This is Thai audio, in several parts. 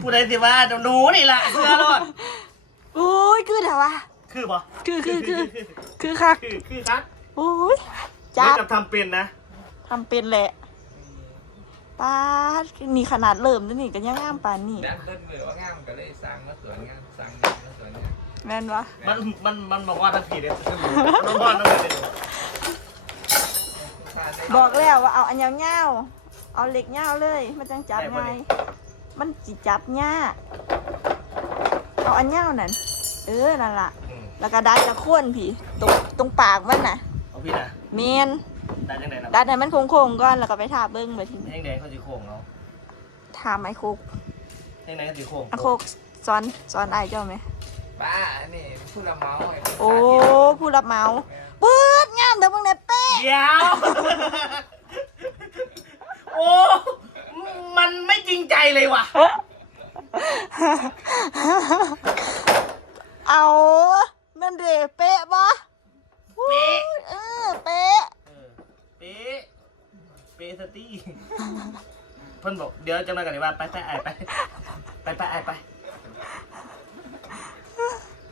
ผู้ใดสิว่าหนูนี่ล่ะเสื้อรอดโอ้ยคือแต่ว่าคือบ่คือคือคือคือคักคือคือครับโอ้ยจัจับบกับทำเป็นนะทำเป็นแหละป้าดนี่ขนาดเริ่มแล้วนี่ก็ยังงามปานนี่ดันเบิ้ลมือว่างามก็เลยสั่งมาสวยงามสั่งงามมาสวยงามแม่นวะมันมันมันบอกว่าทันทีเด็ดมันบอกทันทีเด็ดบอกแล้วว่าเอาอันยาวๆ เอาเหล็กยาวเลย มันจังจับไงายมันจิจับยากเอาอันยาวนั่นเออนั่นล่ะ แล้วก็ดัดกระโคนพี่ตรงตรงปากมันน่ะเอาพี่นะเมนได้ยังไงล่ะดัดให้มันโค้งๆก่อนแล้วก็ไปทาเบิ้งไปทีนี้ยังไงเขาจะโค้งเอาทาไม้โคกยังไงเขาจะโค้งอะโคกซ้อนซ้อนไอายเจ้าไหมป้าอันนี้ผู้รับเหมาไโอ้ผู้รับเหมาปื๊ดงามเดี๋ยวมึงเนี่ยเป๊ะเดี๋ยว โอ้ มันไม่จริงใจเลยว่ะ เอานั่นเดเป๊ะปะเป๊ะ เออเป๊ะ เออเป๊ะเป๊ะสตี้เพิ่นบอกเดี๋ยวจำได้กันดีว่า ไปไปไอายไป ไปไปไอายไป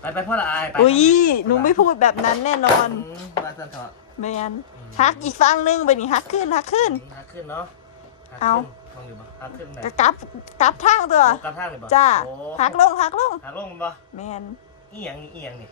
ไปไปพ่อละไอายไปอุ้ยหนูไม่พูดแบบนั้นแน่นอน อืมมาสันเถอะแมนฮักอีกฟังหนึงไปนี่ฮักขึ้นฮักขึ้นหักขึ้นเนาะหัก เอาขึ้นมองอยู่ปะหักขึ้นไหนกะกลับกลับทางตัวโอ้กระทั่งเลยปะจ้าโอ้ฮักลงฮักลงหักลงมันปะแมนอีหยังนี่อีหยังนี่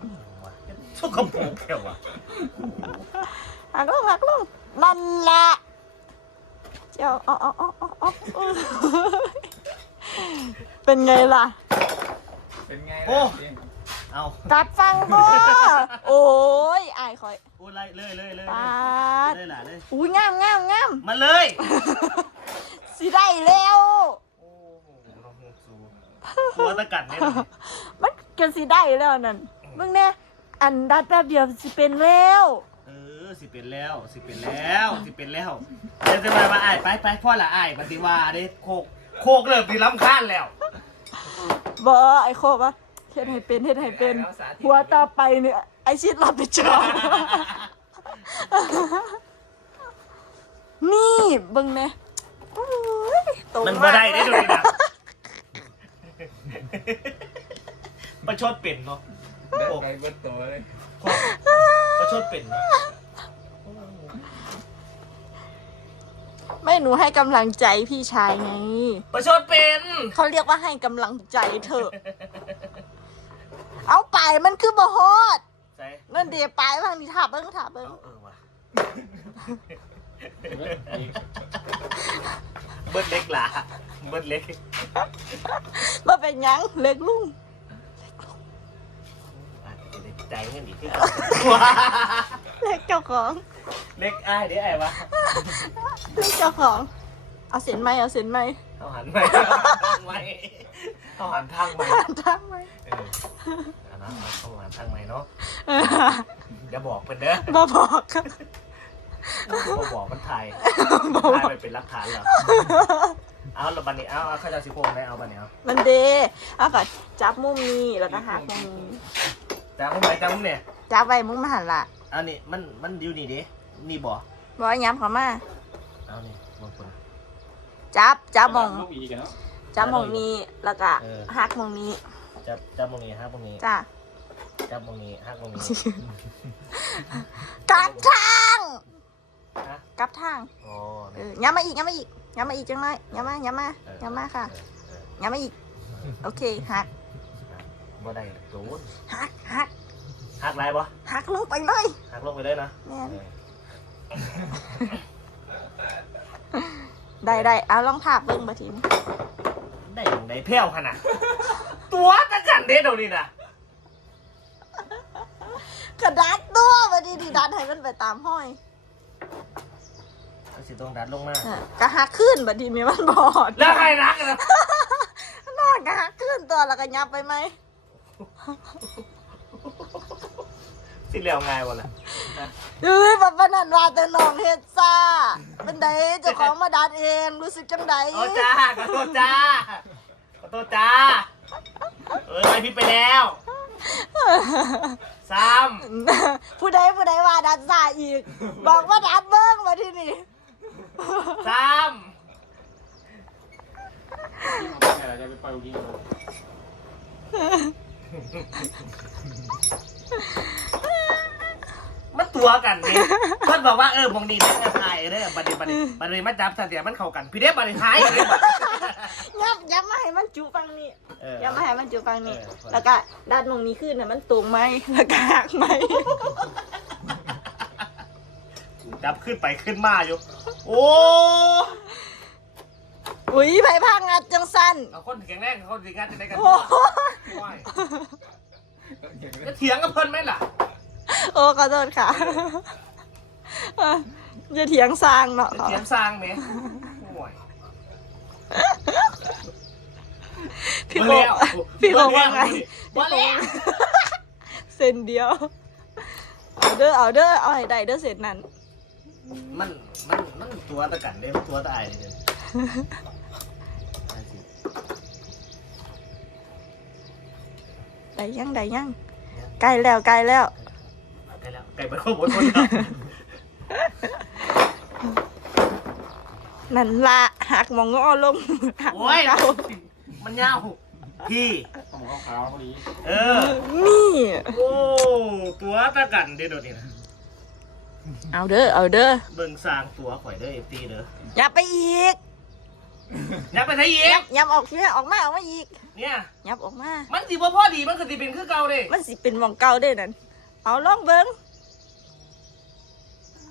อีหยังวะสุกโปรกแค่วะฮักลงฮักลงนั่นแหละเจ้าอ๋ออ๋ออ๋ออ๋ออ๋อเป็นไงล่ะ เป็นไงโอ้ล่ะพี่ เอากลับฟังบ่โอ้ยอายคอยโอ้ไล่เลยเลยเลยปาดเลยล่ะเลยอุ้ยงามงามงามมาเลยสิได้แล้วโอ้โหน้องซูตัวตะกัดเนี่ยมันก็สิได้แล้วนั่นมึงเนี่ยอันดัดแป๊บเดียวสิเป็นแล้วเออสิเป็นแล้วสิเป็นแล้วสิเป็นแล้วเดี๋ยวจะมามาอ้ายไปไปพ่อละอ้ายปฏิวาเด้โคกโคกเริ่มดีล้ำค้านแล้วบอไอโคบอะ เฮ็ดให้เป็นเฮ็ดให้เป็นหัวต่อไปเนี่ยไอชิดรับผิดชอบนี่เบิ่งเนี่ยอุ้ยตรงมันมาบ่กได้ได้ดูดินะประชดเป็นเนาะเดินไปบนตัวเลยประชดเป็นเนาะไม่หนูให้กำลังใจพี่ชายไงประชดเป็น เขาเรียกว่าให้กำลังใจเถอะ เอาไปมันคือบ่ฮอดใช่นั่นเดียวไปทางนี้ถาเบิ้งถาเบิ้งเอาเออว่ะเบิดเล็กหล่ะเบิดเล็กมาเป็นหยังเล็กลุงอาจจะได้ใจเงินอีกที่เล็กเจ้าของ เล็กอ้ายเดี๋ยวไอ้วะ เล็กเจ้าของ เอาเสียนไหมเอาเสียนไหมเอาหันไปเอาหันไปเอาหันทางไปอ่านทางไหมเออเอานะเอาหันทางไปเนาะอย่าบอกเป็นเด้อมาบอกครับพอบอกมันถ่ายถ่ายไปเป็นหลักฐานเหรอเอาและบันนี้เอาเอาข้าวเจ้าสิโพงได้เอาบันนี้เอามันเดเอาก็จับมุมนี้แล้วก็หักมุมนี้จ้าผมไปจ้าผมเนี่ยจับไว้มุมหันละอันนี้มันมันอยู่นี่ดินี่บ่บอกว่าย้ำเขามาเอานี่บางคน จับจับมอง ลูกอีกแล้วจับมองนี้แล้วก็เออ หักมองนี้จับจับตรงนี้ฮักตรงนี้จ้ะจับตรงนี้ฮักตรงนี้กลับทางฮะกลับทางอ๋อเอเนี่ยอย้ำมาอีกย้ำมาอีกย้ำมาอีกจังเลยย้ำมาย้ำมาเออย้ำมาค่ะเออเออย้ำมาอีก โอเคหักบ่ได้โดนหักหักฮักไรบ่หักลงไปเลยฮักลงไปเลยนะแม่นเออ ได้ได้เอาลองถากเบิ้งมาทีมได้อย่างไดแพ้วขนาดตัวตะกันเด้เดี๋ยวนี้นะกระดัดตัวมาดีดีดัดให้มันไปตามห้อยเอาสิตรงดัดลงมาอะกระหักขึ้นบัดทีมีมันบอดแล้วใครรักกันนะนอนกระหักขึ้นตัวแล้วก็ยับไปไหม สิเหลียวไงวะล่ะเฮ้ยบัดปานนันว่าแต่น้องเฮ็ดซ่า เป็นไดเจ้าของมาดัดเองรู้สึกจังไดโอ้จ้าขอโทษจ้าขอโทษจ้า เออไปพิดไปแล้วซ้ผู้ใดผู้ใดว่าดัดซ่าอีก บอกว่าดัดเบิ้งมาที่นี่ำซ้จะไปปล่อยยิงมัน ตัวกันนี่เพิ่นบอกว่าเออมองนี่นะถ่ายเด้อบัดนี้บัดนี้บัดนี้มาจับซะเสียมันเข้ากัน พี่เด้บัดนี้ถ่ายเลยบัดยับยับมาให้มันจุฟังนี่เออ ยับมาให้มันจุฟังนี่ เออ แล้วก็ด้านมองนี้ขึ้นน่ะมันตรงไหมแล้วก็หักไหมจับขึ้นไปขึ้นมาอยู่ โอ้อุ้ยไผ่พังงัดจังสั้นเอาคนแข็งแรงเขาสิงานจะได้กันโอ้โหโอ้ยจะเถียงกับเพิ่นไหมล่ะ โอ้ขอโทษค่ะเอออย่าเถียงสร้างเนาะจะเถียงสร้างไหมโอ้ยพี่โกบ่แล้วพี่โกว่าไงบ่แล้วเส้นเดียว เอาเด้อเอาเด้อเอาให้ได้เด้อเสร็จนั่นมันมันมันตัวตะกันเด้มันตัวตะไอายเด้อได้สิได้ยังได้ยังใกล้แล้วใกล้แล้วไกลแล้วไกลไปข้างบนคนแล้วนั่นละหักมองงอลงหักมโอ้องย เก้ามันยาวพี่ ผมขาวๆพอดีเออ นี่ โอ้ ตัวตะกันเด้อเดี๋ยวนี้นะเอาเด้อเอาเด้อเบิ่งสร้างตัวข่อยเด้อเอฟตีเด้ออย่าไปอีกยับไปใช้อียักบยับออกเนี่ยออกมาออกมาอีกเนี่ย ยับออกมา มันสิบ่พอดีมันก็สิเป็นคือเก่าเด้มันสิเป็นหมองเก่าเด้อนั่นเอาลองเบิ้ง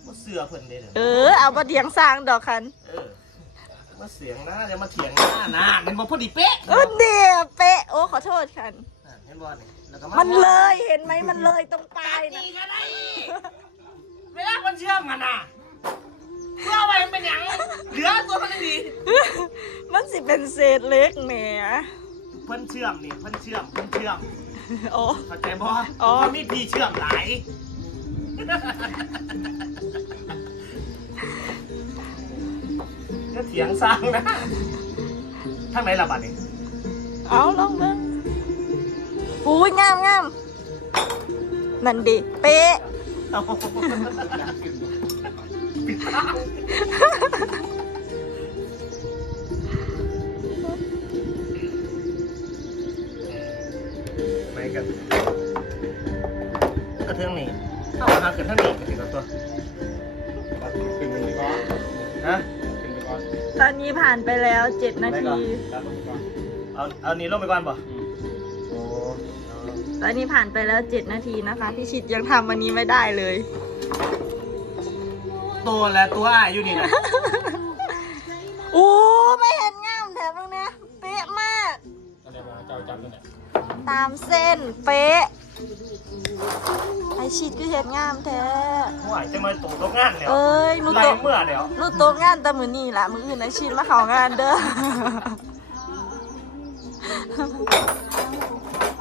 บ่เสือเพิ่นเด้อเออ เอาบ่เถียงสร้างดอกคัน เออมาเสียงนะอย่ามาเถียงหน้านะมันบ่พอดีเป๊ะเออเดี๋ยวเป๊ะ โอ้ขอโทษคันอะเห็นบ่นี่แล้วก็ามันเลยเห็นไหมมันเลยตรงปลายตีนะก็ได้เวลามันเชื่อมกันน่ะเพื่อไว้มันเป็นหยังเหลือตัวมันได้ดีมันสิเป็นเศษเล็กแหมเพิ่นเชื่อมนี่เพิ่นเชื่อมเพิ่นเชื่อม โอ้ เข้าใจบ่อ๋อมันมีพี่เชื่อมหลาย จะเถียงสร้างนะทางไหนล่ะบัดนี้เอาลองเบิ้งอุ้ยงามงามนั่นดิ เป๊ะ เอาปิดตาไปกันกระเทืองนี่เอามาหากระเทืองนี่กันดีกว่าตัวขึ้นไปก่อนฮะขึ้นไปก่อน ตอนนี้ผ่านไปแล้วเจ็ดนาทีตัดลงไปก่อนเอาเอานี้ลงไปก่อนป่ะอืมโอ้ตอนนี้ผ่านไปแล้วเจ็ดนาทีนะคะ พี่ชิดยังทำวันนี้ไม่ได้เลย ตัวและตัวอ้ายอยู่นี่นะอู้ไม่เห็นงามแถมตรงเนี้ยเป๊ะมากอะไรบอกให้เจ้าจำตัวเนี่ยตามเส้นเป๊ะ ไอชิดก็เห็นงามแท้ ห่วยจะมาตกตกงานแล้วเอ้ยหนูไรโตะเมื่อเดี๋ยวหนูโตะงานแต่มือนี่ล่ะ มืออื่นไอชิดมาเขางานเด้อ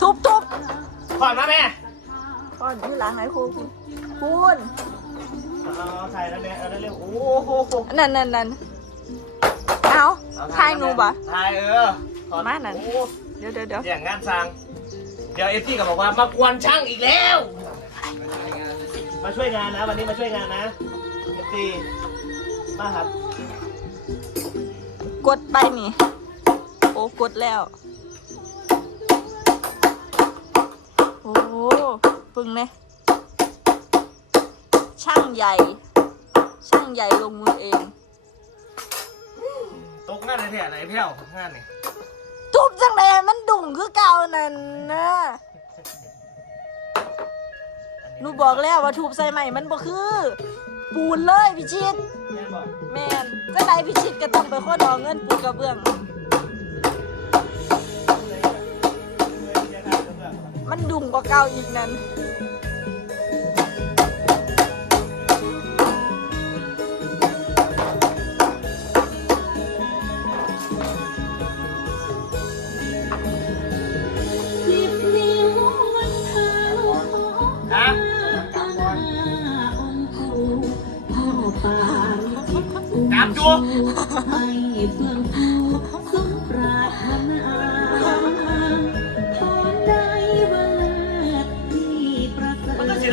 ทุบทุบผ่อนมาแม่ก่อนอยู่หลังไหนครูคุณคุณเอาถ่ายแล้วแม่เอาเร็วๆโอ้โหนั่นนั่นนั่นเอาทายหนูบ่ถ่ายเออถอดมานั่น โอ้เดี๋ยวเดี๋ยวเดี๋ยว อย่างงานสร้างเดี๋ยวเอฟซีก็บอกว่ามากวนช่างอีกแล้ว มาช่วยงานนะ วันนี้มาช่วยงานนะเอฟซีมาครับกดไปนี่ โอ้กดแล้ว โอ้ปึงเนี่ยช่างใหญ่ ช่างใหญ่ลงมือเอง ตกงานเลยแท้ไหนเพี้ยวงานนี่ งคือเก่านั่นนะหนูบอกแล้วว่าทุบใส่ใหม่มันบ่คือ ปูนเลยพี่ชิดแม่บอกแมนก็ไรพี่ชิดก็ต้องไปข้อดองเงินปูนกระเบื้อง มันดุ่งกว่าเก่าอีกนั่น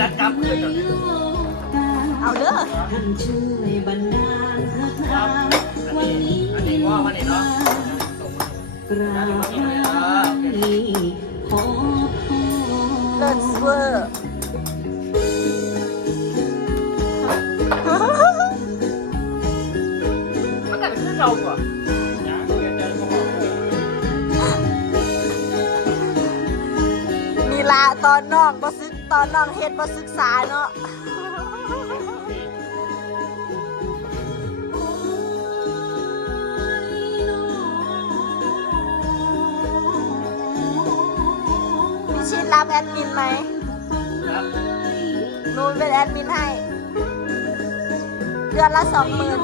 กับเอาเด้อับอันนี้อันนี้ว่าวันนี้เนาะส่งมาเลิศเวอร์มันกันขึ้นเราก่อนมีละตอนน้องบ่ซ ตอนน้องเฮ็ดบ่ศึกษาเนาะพี่ชินรับแอดมินไหมครับหนูเป็นแอดมินให้ เดือนละสองหมื่น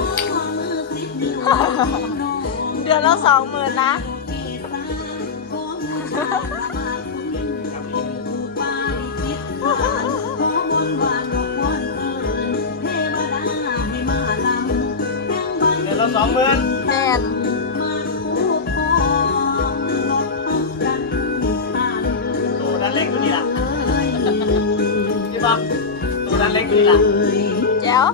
เดือนละสองหมื่นนะ เดี๋ยวเราสองหมื่นแมนตัวนั้นเล็กตัวนี้ล่ะพี่บ๊อบตัวนั้นเล็กตัวนี้ล่ะแจ๋ว